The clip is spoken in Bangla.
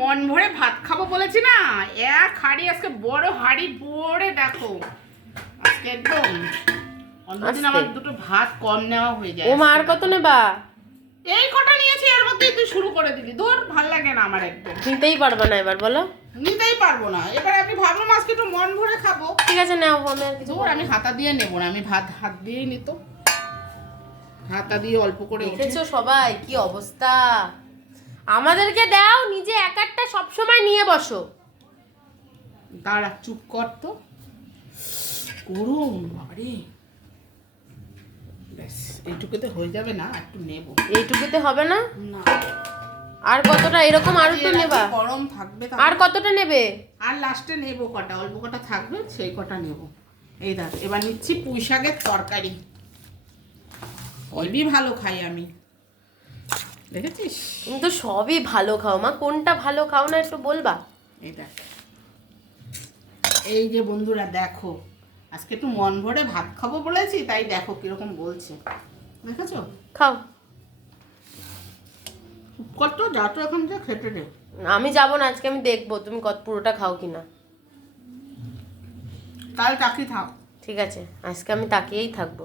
মন ভরে ভাত খাব বলেছি না? এক হাড়ি আজকে বড় হাড়ি ভরে দেখো। আজকে একদম। অন্যদিন আমার দুটো ভাত কম নেওয়া হয়ে যায় ও মা আর কত নেবা? এই কটা নিয়েছি এর মধ্যেই তুই শুরু করে দিলি। ধর ভালো লাগে না আমার একদম। নিতেই পারবে না এবার বলো। নিতেই পারব না। এবার আমি ভাবলাম আজকে একটু মন ভরে খাব। ঠিক আছে নাও আমি আর কিছু আমি হাতা দিয়ে নেব না আমি ভাত হাত দিয়েই নিত। হাতা দিয়ে অল্প করে দেখেছ সবাই কি অবস্থা? আমাদেরকে দাও নিজে এক সবসময় নিয়ে বসো। দাঁড়া চুপ কর তো। গরম বাবারে। ব্যাস এইটুকুতে হয়ে যাবে না একটু নেব। এইটুকুতে হবে না? না। আর কতটা? এরকম আর আগে নেবা। গরম থাকবে আর কতটা নেবে? আর লাস্টে নেব কটা অল্প কটা থাকবে সেই কটা নেব। এই দেখ এবার নিচ্ছি পুঁই শাকের তরকারি। সবই ভালো খাই আমি। দেখেছিস? তুমি তো সবই ভালো খাও মা কোনটা ভালো খাও না একটু বলবা? এই এই যে বন্ধুরা দেখো। আজকে একটু মন ভরে ভাত খাব বলেছি তাই দেখো কীরকম বলছে। দেখেছ? খাও। কত যা তো এখন যা খেতে দে। আমি যাব না আজকে আমি দেখব তুমি কত পুরোটা খাও কিনা। কাল চাকরি থাক। ঠিক আছে আজকে আমি তাকিয়েই থাকব।